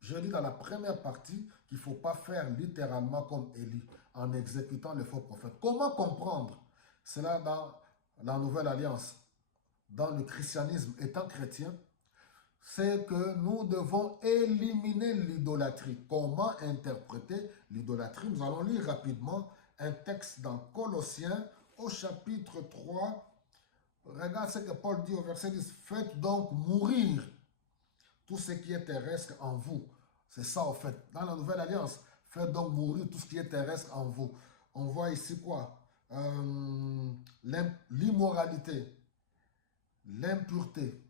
je dis dans la première partie qu'il ne faut pas faire littéralement comme Élie en exécutant les faux prophètes. Comment comprendre cela dans la Nouvelle Alliance, dans le christianisme étant chrétien? C'est que nous devons éliminer l'idolâtrie. Comment interpréter l'idolâtrie? Nous allons lire rapidement un texte dans Colossiens au chapitre 3. Regarde ce que Paul dit au verset 10. Faites donc mourir tout ce qui est terrestre en vous. C'est ça en fait. Dans la Nouvelle Alliance, faites donc mourir tout ce qui est terrestre en vous. On voit ici quoi? L'immoralité, l'impureté,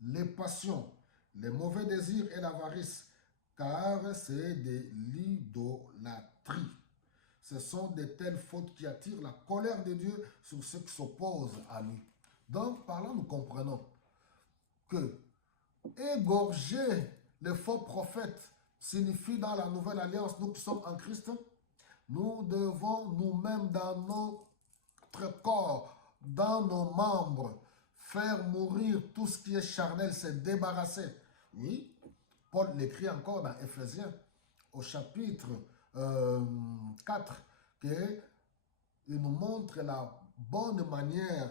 les passions, les mauvais désirs et l'avarice, car c'est de l'idolâtrie. Ce sont de telles fautes qui attirent la colère de Dieu sur ceux qui s'opposent à lui. Donc, par là, nous comprenons que égorger les faux prophètes signifie dans la Nouvelle Alliance, nous qui sommes en Christ, nous devons nous-mêmes dans notre corps, dans nos membres, faire mourir tout ce qui est charnel, se débarrasser. Oui, Paul l'écrit encore dans Éphésiens, au chapitre 4, qu'il nous montre la bonne manière,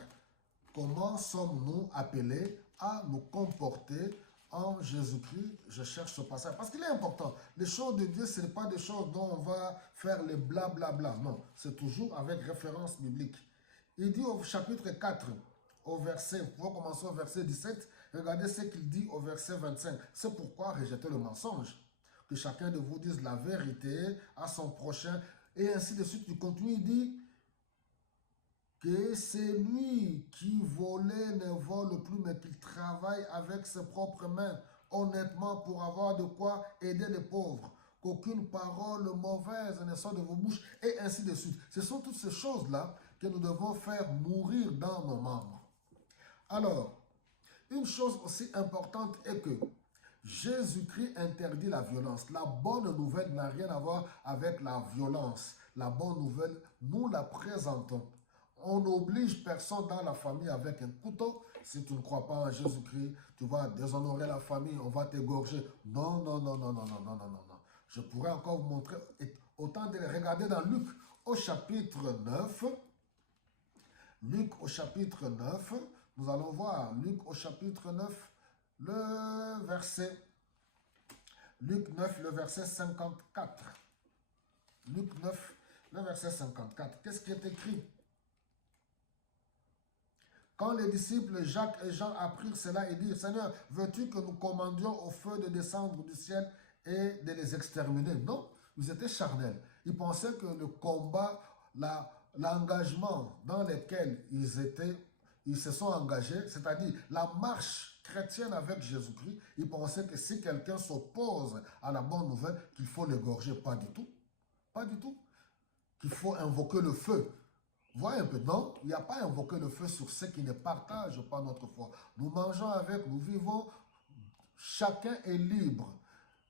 comment sommes-nous appelés à nous comporter en Jésus-Christ. Je cherche ce passage parce qu'il est important. Les choses de Dieu, ce n'est pas des choses dont on va faire les blablabla. Non, c'est toujours avec référence biblique. Il dit au chapitre 4, au verset, vous pouvez commencer au verset 17, regardez ce qu'il dit au verset 25. C'est pourquoi rejeter le mensonge. Que chacun de vous dise la vérité à son prochain. Et ainsi de suite, il continue, il dit que c'est lui qui volait ne vole plus, mais qu'il travaille avec ses propres mains, honnêtement, pour avoir de quoi aider les pauvres. Qu'aucune parole mauvaise ne sorte de vos bouches, et ainsi de suite. Ce sont toutes ces choses-là que nous devons faire mourir dans nos membres. Alors, une chose aussi importante est que Jésus-Christ interdit la violence. La bonne nouvelle n'a rien à voir avec la violence. La bonne nouvelle, nous la présentons. On n'oblige personne dans la famille avec un couteau. Si tu ne crois pas en Jésus-Christ, tu vas déshonorer la famille, on va t'égorger. Non, non, non, non, non, non, non, non, non. Je pourrais encore vous montrer, autant de les regarder dans Luc au chapitre 9. Luc au chapitre 9, nous allons voir Luc au chapitre 9, le verset, Luc 9, le verset 54. Luc 9, le verset 54. Qu'est-ce qui est écrit? Quand les disciples Jacques et Jean apprirent cela, ils dirent, Seigneur, veux-tu que nous commandions au feu de descendre du ciel et de les exterminer? Non, ils étaient charnels. Ils pensaient que le combat, l'engagement dans lequel ils se sont engagés, c'est-à-dire la marche chrétienne avec Jésus-Christ, ils pensaient que si quelqu'un s'oppose à la bonne nouvelle, qu'il faut l'égorger. Pas du tout. Pas du tout. Qu'il faut invoquer le feu. Voyez un peu, non, il n'y a pas invoqué le feu sur ceux qui ne partagent pas notre foi. Nous mangeons avec, nous vivons, chacun est libre.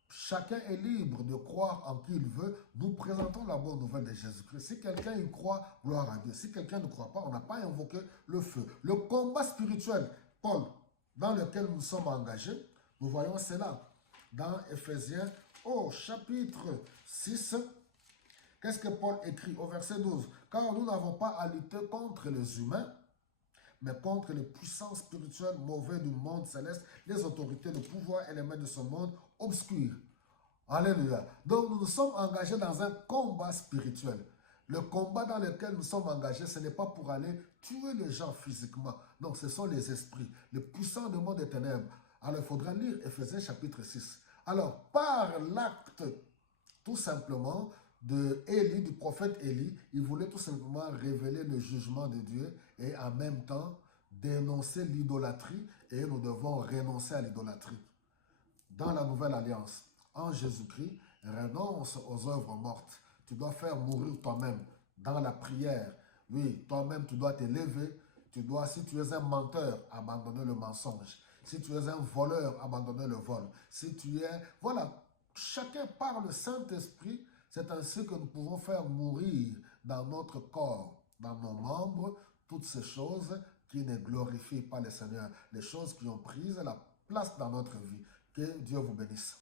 Chacun est libre de croire en qui il veut. Nous présentons la bonne nouvelle de Jésus-Christ. Si quelqu'un y croit, gloire à Dieu. Si quelqu'un ne croit pas, on n'a pas invoqué le feu. Le combat spirituel, Paul, dans lequel nous sommes engagés, nous voyons cela dans Éphésiens au chapitre 6. Qu'est-ce que Paul écrit au verset 12? Car nous n'avons pas à lutter contre les humains, mais contre les puissances spirituelles mauvaises du monde céleste, les autorités, le pouvoir et les maîtres de ce monde obscur. Alléluia. Donc nous nous sommes engagés dans un combat spirituel. Le combat dans lequel nous sommes engagés, ce n'est pas pour aller tuer les gens physiquement. Non, ce sont les esprits, les puissants du monde des ténèbres. Alors il faudra lire Éphésiens chapitre 6. Alors, par l'acte, tout simplement, de Élie, du prophète Élie, il voulait tout simplement révéler le jugement de Dieu et en même temps dénoncer l'idolâtrie, et nous devons renoncer à l'idolâtrie. Dans la nouvelle alliance, en Jésus-Christ, renonce aux œuvres mortes. Tu dois faire mourir toi-même dans la prière. Oui, toi-même tu dois te lever. Si tu es un menteur, abandonner le mensonge. Si tu es un voleur, abandonner le vol. Si tu es... Voilà, chacun par le Saint-Esprit. C'est ainsi que nous pouvons faire mourir dans notre corps, dans nos membres, toutes ces choses qui ne glorifient pas le Seigneur, les choses qui ont pris la place dans notre vie. Que Dieu vous bénisse.